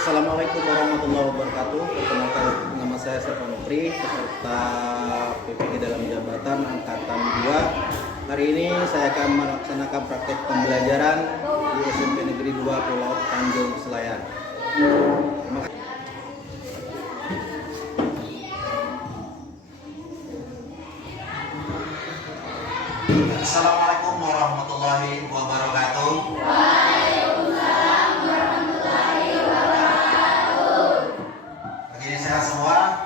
Assalamualaikum warahmatullahi wabarakatuh. Perkenalkan, nama saya Stefan Nutri, peserta PPG dalam jabatan Angkatan 2. Hari ini saya akan melaksanakan praktek pembelajaran di SMP Negeri 2 Pulau Tanjung Selayar. Assalamualaikum warahmatullahi wabarakatuh. Begini sehat semua?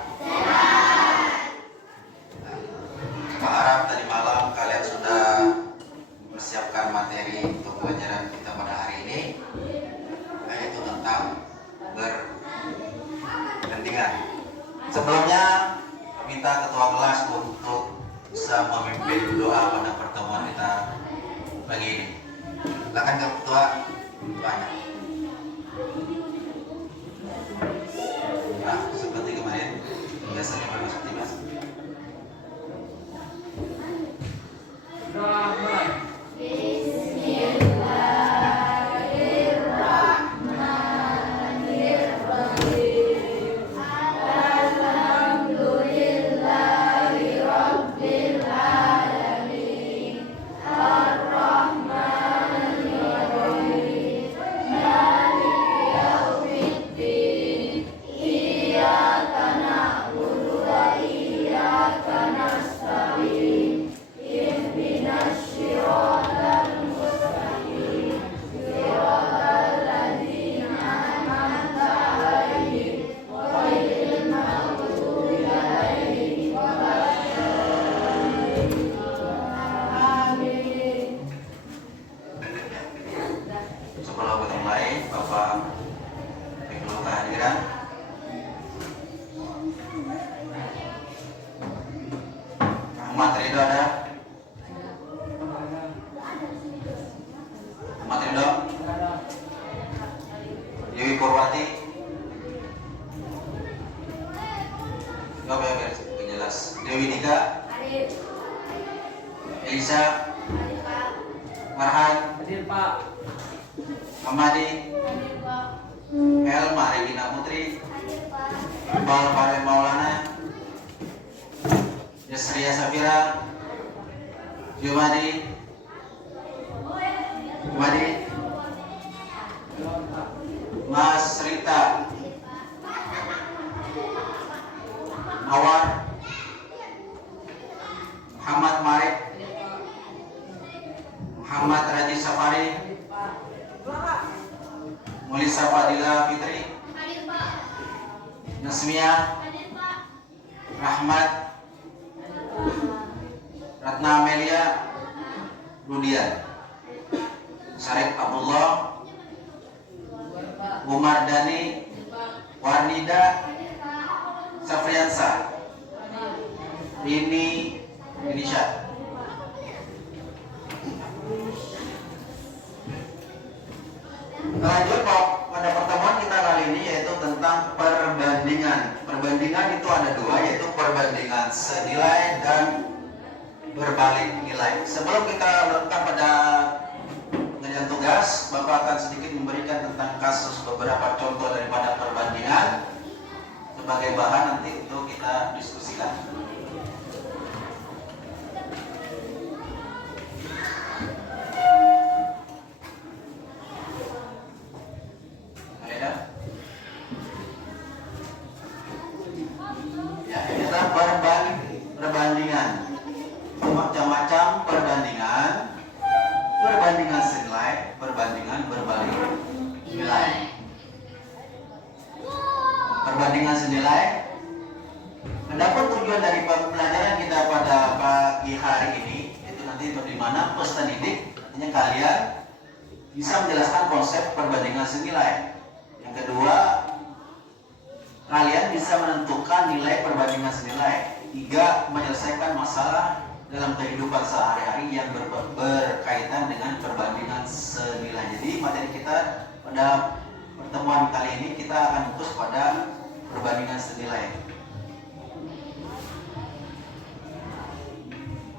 Saya harap tadi malam kalian sudah mempersiapkan materi untuk pelajaran kita pada hari ini, yaitu tentang bergandengan. Sebelumnya minta ketua kelas untuk bisa memimpin doa pada pertemuan kita pagi ini. Silakan ketua, banyak. Nah, seperti kemarin biasanya bermasuk timas. Sebelum kita mulai, Bapak perlu kehadiran. Ahmad Ridho ada? Ahmad Ridho? Dewi Purwati? Gak biar jelas. Dewi Dika? Elisa? Marhan? Hadir Pak. Mamadi? Elma Regina Putri? Iqbal Farid Maulana? Yasria Safira? Jumadi? Mas Rita? Mawar? Muhammad Marif? Muhammad Raji Safari? Mulisa Fadila Fitri? Nasmia? Rahmat? Ratna Amelia? Rudian? Syarif Abdullah? Umar Dani? Warnida? Safriansa? Rini Indonesia. Lanjut pada pertemuan kita kali ini yaitu tentang perbandingan. Perbandingan itu ada dua, yaitu perbandingan senilai dan berbalik nilai. Sebelum kita melakukan pada pengerjaan tugas, Bapak akan sedikit memberikan tentang kasus beberapa contoh daripada perbandingan sebagai bahan nanti untuk kita diskusikan. Perbandingan, macam-macam perbandingan, perbandingan senilai, perbandingan berbalik nilai. Perbandingan senilai. Adapun tujuan dari pembelajaran kita pada pagi hari ini itu nanti bagaimana peserta didik artinya kalian bisa menjelaskan konsep perbandingan senilai. Yang kedua, kalian bisa menentukan nilai perbandingan senilai. Tiga, menyelesaikan masalah dalam kehidupan sehari-hari yang berkaitan dengan perbandingan senilai. Jadi materi kita pada pertemuan kali ini kita akan fokus pada perbandingan senilai.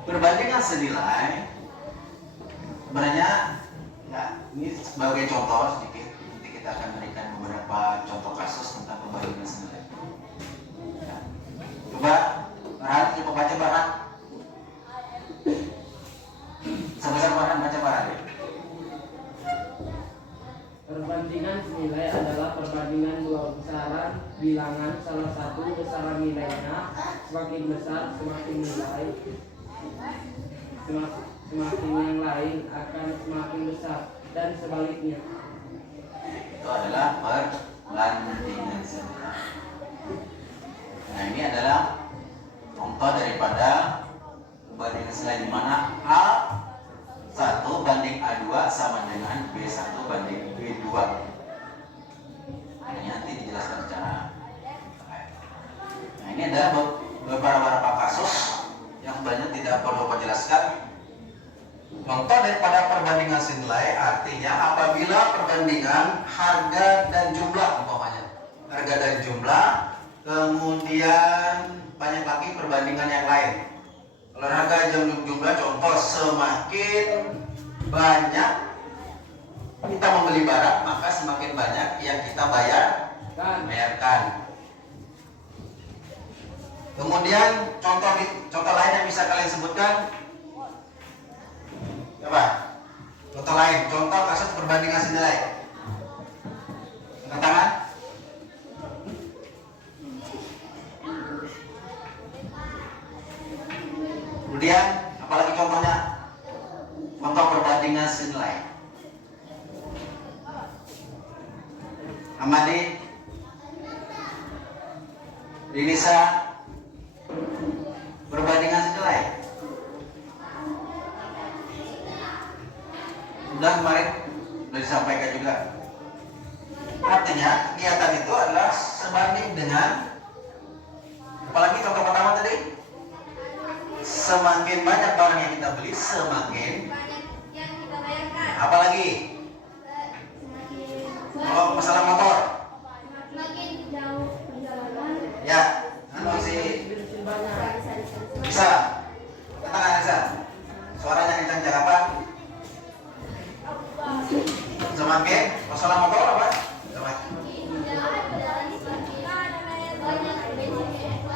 Perbandingan senilai sebenarnya ya, ini sebagai contoh sedikit, nanti kita akan berikan beberapa contoh Perbandingan senilai adalah perbandingan dua besaran bilangan, salah satu besaran nilainya semakin besar semakin nilai, semakin yang lain akan semakin besar, dan sebaliknya. Itu adalah perbandingan senilai. Nah, ini adalah contoh daripada perbandingan senilai di mana A1 banding A2 sama dengan B1 banding B2. Ini nanti dijelaskan secara terkait. Nah, ini ada beberapa kasus yang sebenarnya tidak perlu saya jelaskan. Contoh daripada perbandingan senilai artinya apabila perbandingan harga dan jumlah, umpamanya harga dan jumlah, kemudian banyak lagi perbandingan yang lain. Kalau harga dan jumlah, contoh semakin banyak kita membeli barang, maka semakin banyak yang kita bayarkan. Kemudian contoh lain yang bisa kalian sebutkan. Coba. Contoh lain, contoh kasus perbandingan senilai. Angkat tangan. Kemudian, apalagi contohnya? Contoh perbandingan senilai. Amadi, Rinisa, perbandingan senilai. Sudah kemarin sudah disampaikan juga. Artinya kegiatan itu adalah sebanding dengan, apalagi contoh pertama tadi, semakin banyak barang yang kita beli, semakin yang kita bayarkan. apalagi kalau masalah motor, Semakin jauh perjalanan. ya, masih bisa. Katakan bisa. Suaranya kencang apa? Semakin masalah motor apa?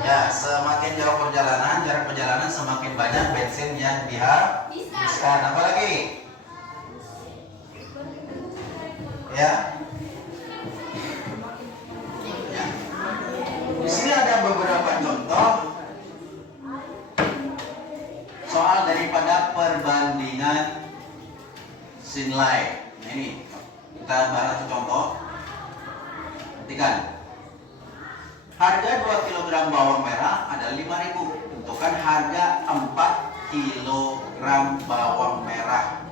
Ya, semakin jauh perjalanan, jarak perjalanan semakin banyak bensin yang dihabiskan. Apalagi? Ya. Ya. Di sini ada beberapa contoh soal daripada perbandingan senilai. Nah, ini kita bahas satu contoh. Perhatikan. Harga 2 kg bawang merah adalah 5.000. Tentukan harga 4 kg bawang merah.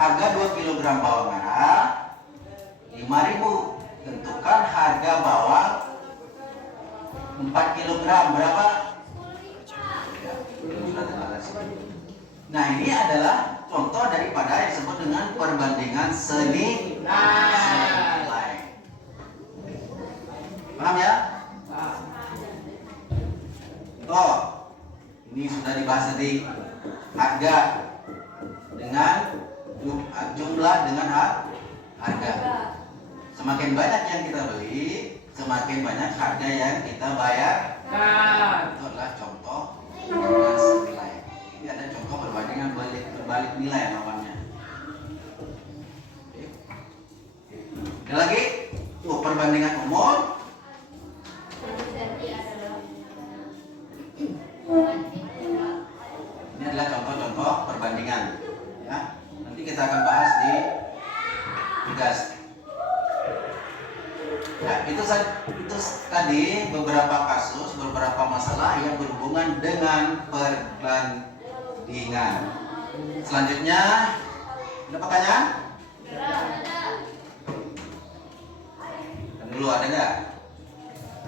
Harga 2 kg bawang merah 5.000. Tentukan harga bawang 4 kg berapa? Ya, sudah terima kasih. Nah, ini adalah contoh daripada yang disebut dengan perbandingan senilai. Paham ya? Oh, ini sudah dibahas tadi. Harga dengan jumlah dengan harga. Semakin banyak yang kita beli, semakin banyak harga yang kita bayar. Itu adalah contoh perbandingan senilai. Ini ada contoh perbandingan berbalik nilai namanya. Ada lagi? Tuh, perbandingan umum. Ini adalah contoh-contoh perbandingan, ya. Nanti kita akan bahas di tugas. Ya, itu tadi beberapa kasus, beberapa masalah yang berhubungan dengan perbandingan. Selanjutnya, ada pertanyaan? Dan dulu ada nggak?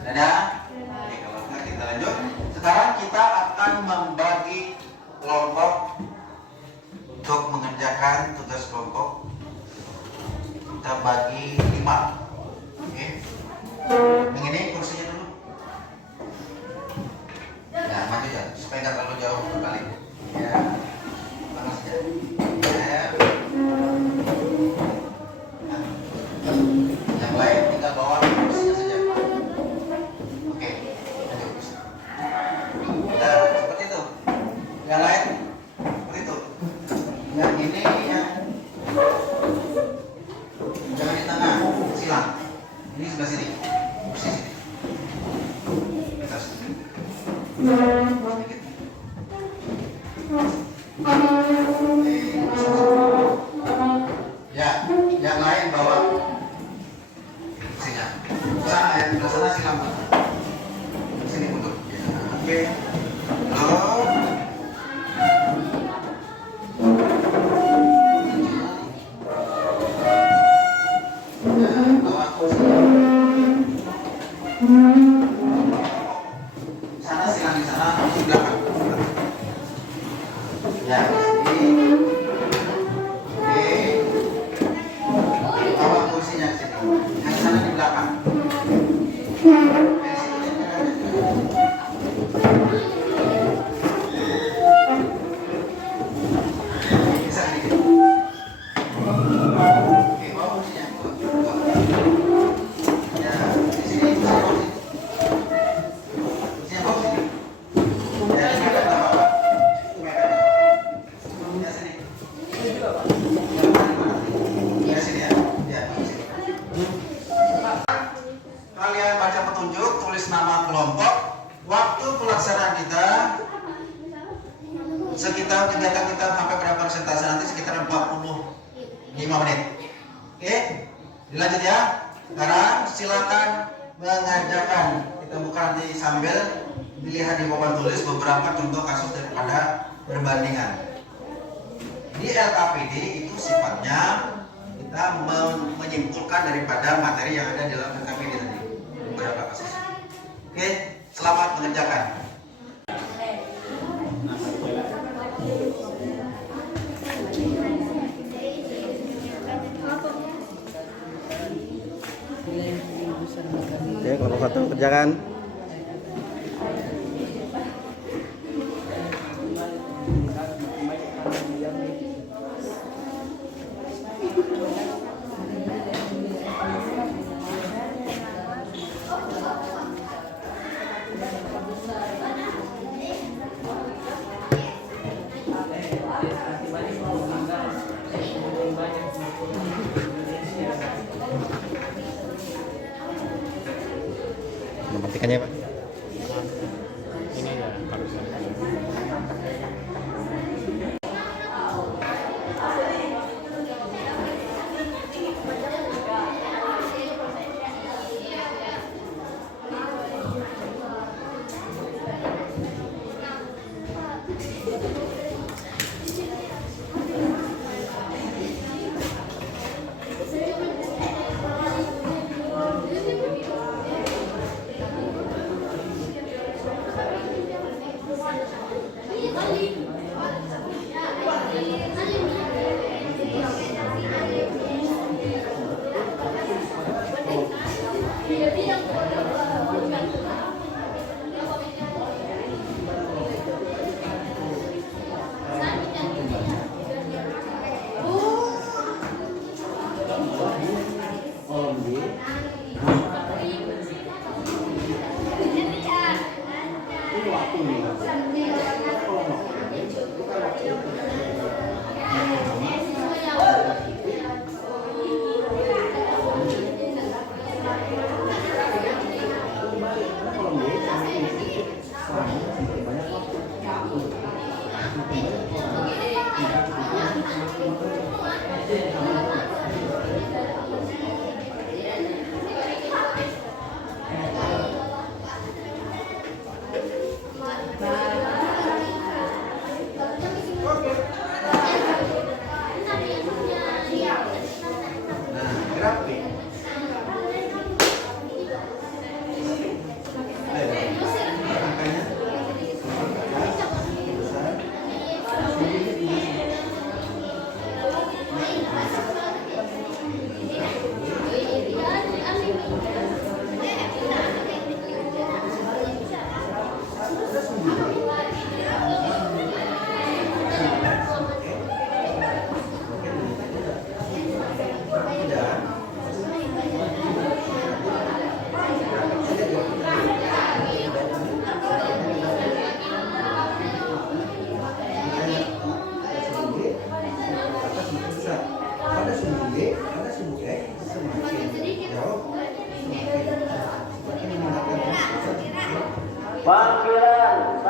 Ada? Oke, kalau enggak kita lanjut. Sekarang kita akan membagi kelompok untuk mengerjakan tugas kelompok. Kita bagi 5. Oke. Yang ini kursinya dulu. Ya, maju ya, supaya nggak terlalu jauh kembali. Ya, tangan saja. Ya. Yang lain tinggal bawa kursinya saja. Oke, lanjut. Ya, seperti itu. Yang lain seperti itu. Yang ini yang Ya, yang lain bawa kursinya. Sana ya, sebelah sana silakan. Sini untuk. Ya, oke. Halo. Ya, bawa kursi. Sana silakan di sana, di belakang. Ya, ini. Oke. Bawa kursinya ke sini. Yang sana di belakang. Bisa sedikit. Oke, bawa kursinya. Ya, di sini. Kursinya bawa sini. Ya, ini ada apa-apa. Ya, sini. Ya, sini ya. Ya, sini. Kalian baca petunjuk, tulis nama kelompok. Waktu pelaksanaan kita sekitar kegiatan kita sampai berapa persentase nanti sekitar 45 menit. Oke, dilanjut ya. Sekarang silakan mengajarkan. Kita buka nanti sambil dilihat di papan tulis beberapa contoh kasus daripada perbandingan. Di LKPD itu sifatnya kita menyimpulkan daripada materi yang ada dalam LKPD tadi beberapa kasus. Oke, selamat mengerjakan. Oke, kelompok 1 kerjakan. Mematikannya, Pak. Ini ya harusnya. Panggilan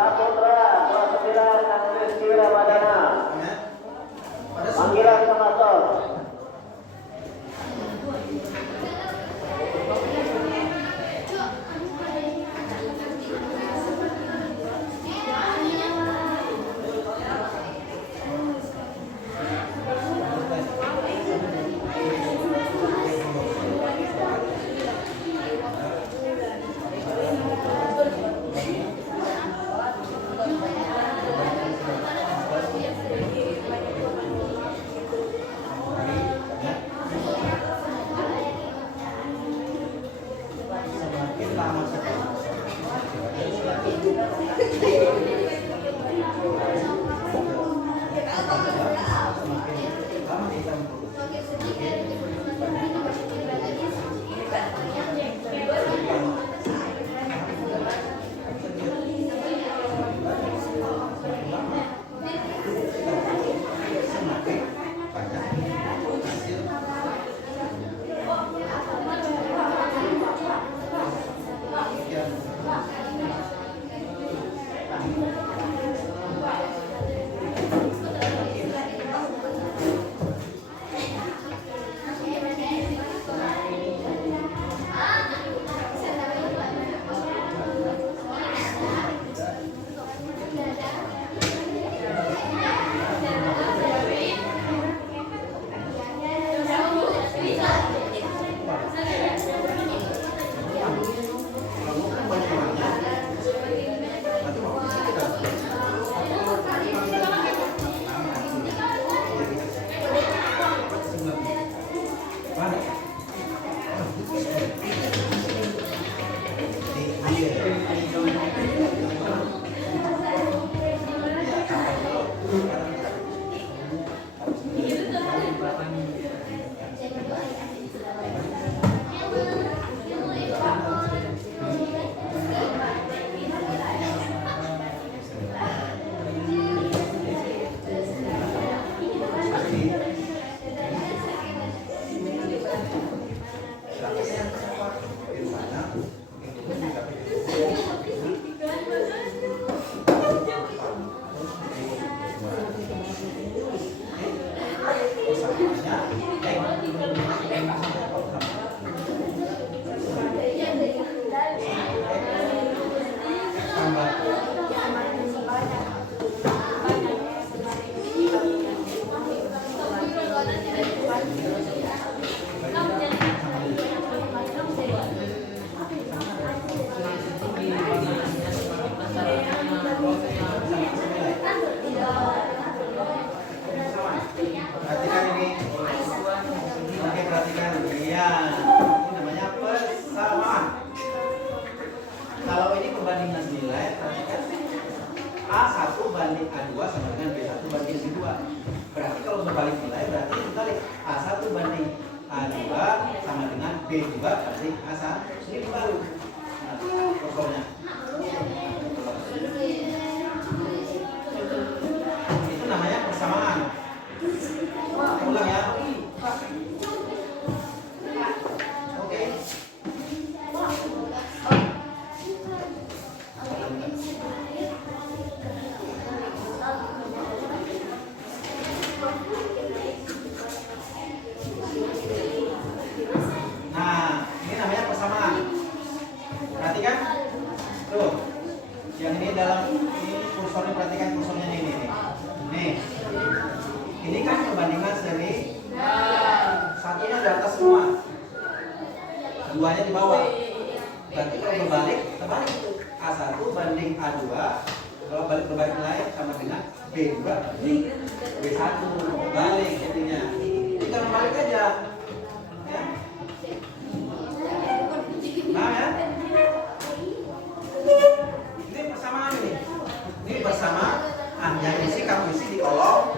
perhatikan. Iya, ini namanya persamaan. Kalau ini perbandingan nilai, perhatikan A1 banding A2 sama dengan B1 banding B2. Berarti kalau berbalik nilai berarti dibalik. A1 banding A2 sama dengan B2 banding A1. Ini kembali. Nah, kursornya. Itu namanya persamaan. Ulang ya. Oke. Nah, ini namanya persamaan. Perhatikan. Tuh. Yang ini dalam ini kursornya, perhatikan kursornya ini nih. Nih. Ini kan perbandingan seri. Satunya di atas semua. Duanya di bawah. Berarti kalau berbalik, terbalik. A1 banding A2. Kalau balik berbalik nilai sama dengan B2 banding B1. Balik jadinya. Ini kalau balik aja. Ya. Nah ya. Ini persamaan ini. Ini persamaan. Yang isi kamu isi di kolom.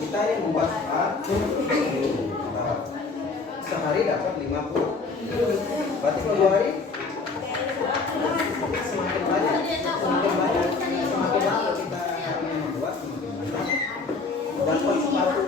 Kita yang membuat sehari dapat 50. Berarti kalau 2 hari semakin banyak kita yang membuat semakin banyak dapat sepatu.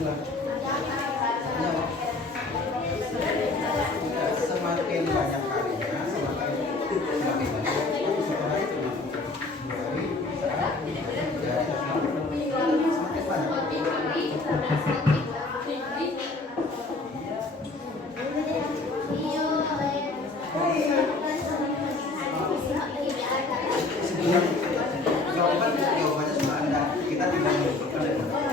Semakin banyak kalinya, semakin banyak. Tapi setelah itu, 2 hari, semakin banyak. Jawabannya sudah ada. Kita tinggal menentukan dari mana.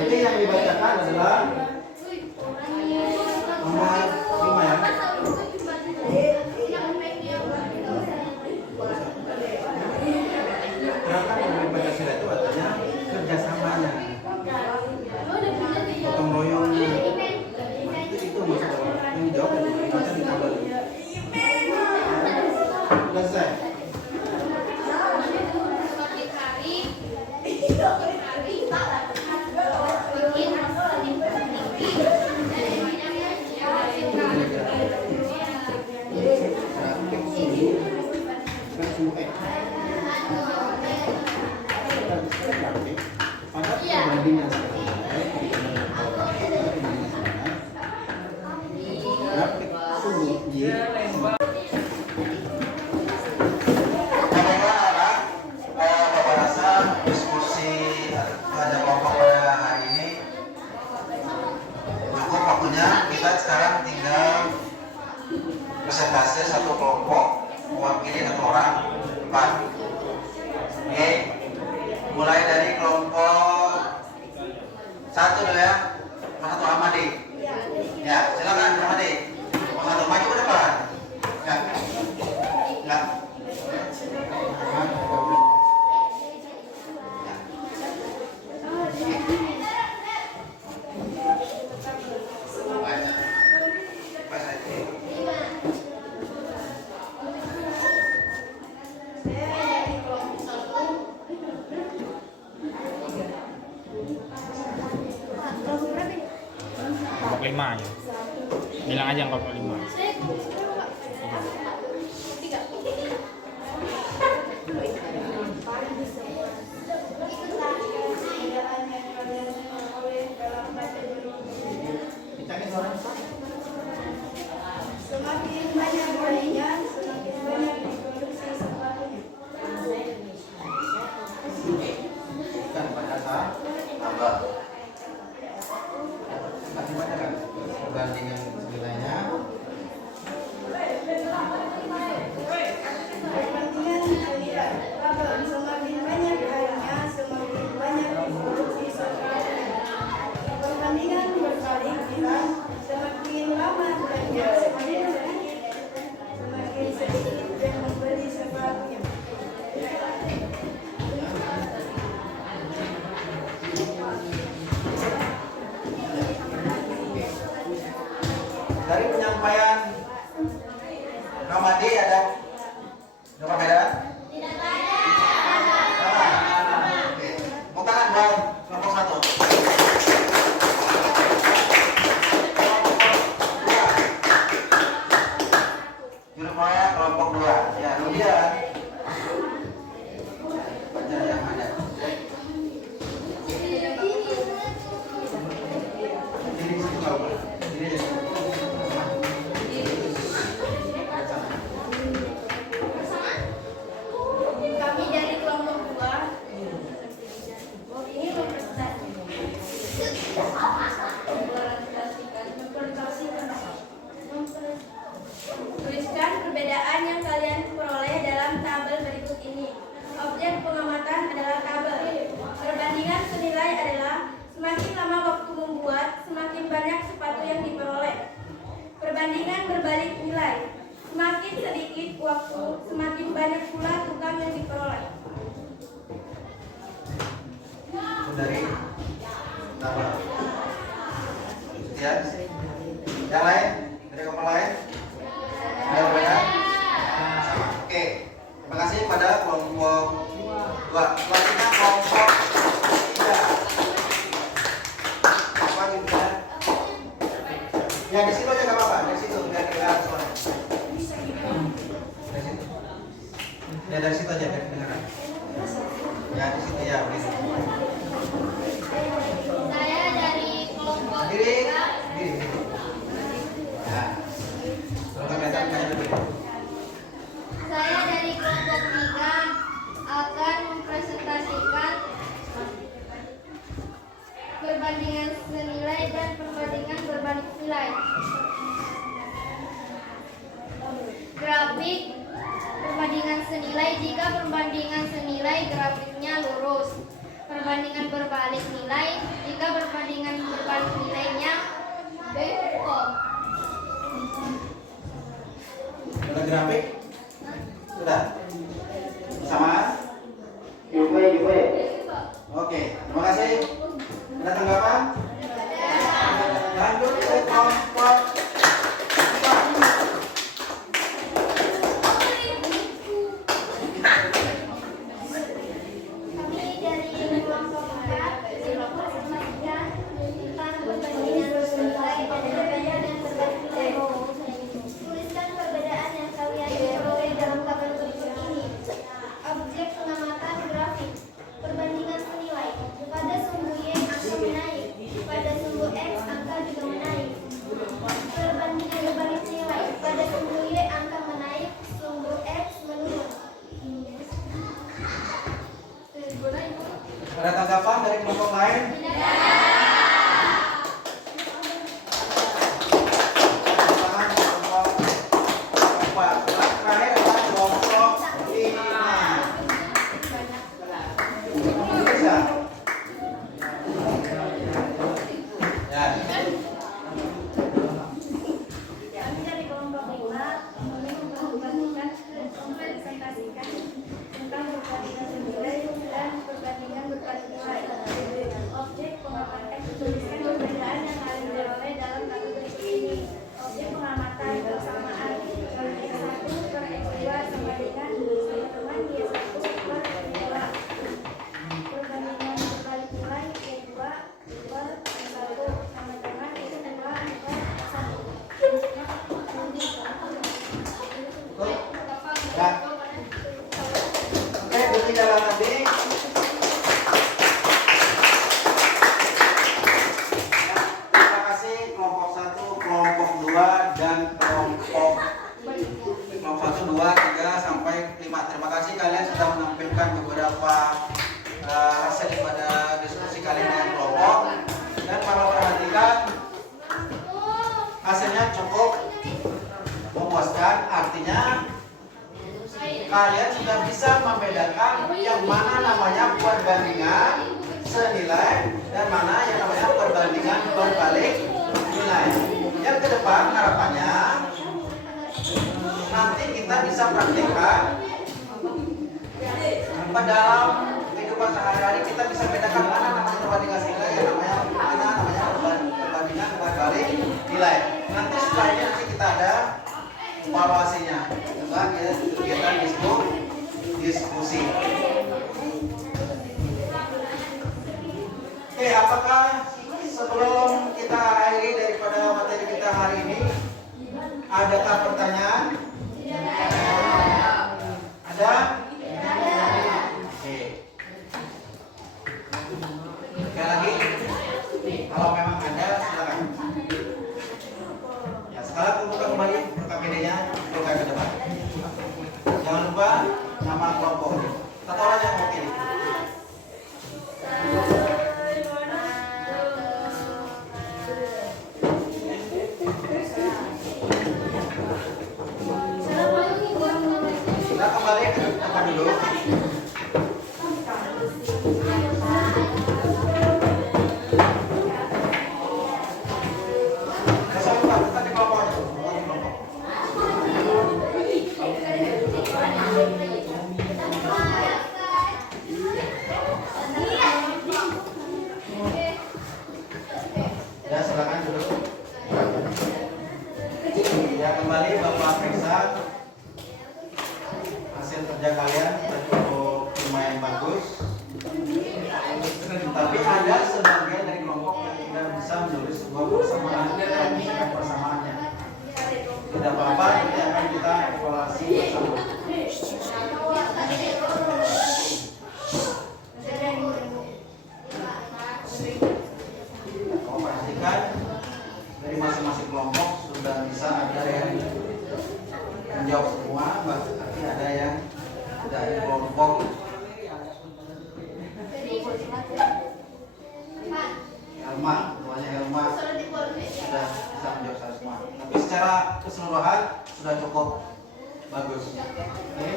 Jadi yang dibacakan adalah nomor 5 ya. Gerakan yang Pancasila itu artinya kerjasamanya, gotong royongnya. Itu maksud yang dijawab dan dibaca di tabel. Sudah selesai. Pada perbandingan grafik sumbu Y. Bapak rasa diskusi pada kelompok pada hari ini cukup waktunya. Kita sekarang tinggal presentasi satu kelompok mewakili 1 orang 4. Oke, mulai dari kelompok 1 dulu ya. Mas 1 Ahmadi. Ya, silakan Ahmadi. Mas 1 maju ke depan. Ya. Ya. Kelompok 5 ya. Bilang aja kelompok 5. Ikutlah tambah. Masih banyak kan perbandingan nilainya. Semakin banyak harinya, semakin banyak produksi setelahnya. Perbandingan berbalik bilang semakin lama belanja, semakin sedikit yang membeli sepatunya. Dari penyampaian Ramadi ada perbedaan? Oke. Tepuk tangan buat kelompok 1. Jurupaya kelompok 2. Ya, kemudian baca yang ada. Diri situ nggak apa? Diri aja. Kami dari kelompok 2 ini tuliskan perbedaan yang kalian peroleh dalam tabel berikut ini. Objek pengamatan adalah tabel. Perbandingan senilai adalah semakin lama waktu membuat, semakin banyak sepatu yang diperoleh. Perbandingan berbalik nilai. Semakin sedikit waktu, semakin banyak pula tukang yang diperoleh. Dari tabel. Sekian. Yang lain? Dari kelompok lain? Ada perbedaan? Sama. Oke. Terima kasih pada kelompok 2. Selanjutnya kelompok 3. Apa juga? Ya di situ aja nggak apa-apa. Dari situ biar kita suara. Dari situ. Ya dari situ aja biar kedengaran. Ya di situ ya. Begitu. Saya dari kelompok Diri. Ya. Kalau kelihatan kayak lebih. Saya dari kelompok 3 akan mempresentasikan perbandingan senilai dan perbandingan berbalik nilai. Grafik perbandingan senilai jika perbandingan senilai grafiknya lurus. Perbandingan berbalik nilai jika perbandingan berbalik nilainya bengkok. Sudah grafik? Sudah? Sama? Oke, terima kasih. Ada tanggapan? Lanjut ke kelompok 4. Kami dari kelompok 4 mempresentasikan tentang perbandingan senilai dan perbedaan berbalik nilai. Tuliskan perbedaan yang kalian peroleh dalam tabel berikut ini. Objek pengamatan grafik. Perbandingan senilai. Pada sumbu Y angka menaik, pada sumbu X angka juga menaik. Perbandingan berbalik nilai. Pada sumbu Y angka menaik, sumbu X menurun. Ada tanggapan dari kelompok lain? Tangan kelompok 4. Terakhir adalah kelompok 5. Bisa? Ya. Kami dari kelompok 5 mempresentasikan tentang perbandingan senilai dan perbandingan berbalik nilai. Objek pengamatan. Tuliskan perbedaan yang kalian peroleh dalam tabel berikut ini. Objek pengamatan persamaan X1 per X2 sama dengan teman Y1 per Y2. Perbandingan berbalik nilai Y2 per Y1 sama dengan Y2 per Y1. Ya. Oke, berjalan nanti. Terima kasih kelompok 1, kelompok 2 dan kelompok 1, 2, 3 sampai 5. Terima kasih kalian sudah menampilkan beberapa hasil pada diskusi kali ini yang kelompok, dan kalau perhatikan hasilnya cukup memuaskan. Artinya kalian sudah bisa membedakan yang mana namanya perbandingan senilai dan mana yang namanya perbandingan berbalik nilai. Yang ke depan harapannya nanti kita bisa praktekkan dalam kehidupan sehari-hari, kita bisa bedakan mana namanya perbandingan nilai, yang namanya perbandingan berbalik nilai. Nanti setelah ini nanti kita ada evaluasinya, kegiatan diskusi. Oke, apakah sebelum kita akhiri daripada materi kita hari ini, adakah pertanyaan? Ada? Oke. Sekali lagi, kalau memang ada, silakan. Ya, sekarang buka kembali KPD-nya, buka ke depan. Jangan lupa nama kelompok. Satu orang yang oke. Kita kembali ke depan dulu. Ya, silakan dulu. Ya, kembali Bapak periksa hasil kerja kalian cukup lumayan bagus. Tapi ada sebagian dari kelompok yang tidak bisa menulis sebuah persamaan dan menunjukkan persamaannya. Tidak apa-apa, nanti akan kita evaluasi bersama. Perhatikan dari masing-masing kelompok sudah bisa ada yang menjawab semua, tapi ada yang dari kelompok Helma, semuanya Helma sudah bisa menjawab semua. Tapi secara keseluruhan sudah cukup bagus. Oke.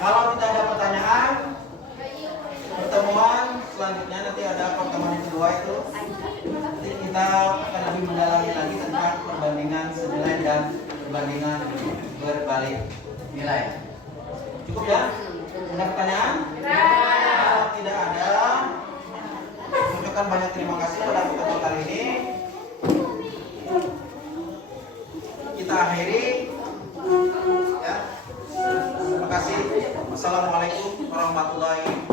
Kalau tidak ada pertanyaan, pertemuan selanjutnya nanti ada pertemuan yang kedua itu. Nanti kita akan lebih mendalami lagi tentang perbandingan senilai dan perbandingan berbalik nilai. Cukup ya? Ada pertanyaan? Kalau tidak ada, ucapkan banyak terima kasih pada pertemuan kali ini. Kita akhiri. Ya. Terima kasih. Wassalamualaikum warahmatullahi wabarakatuh.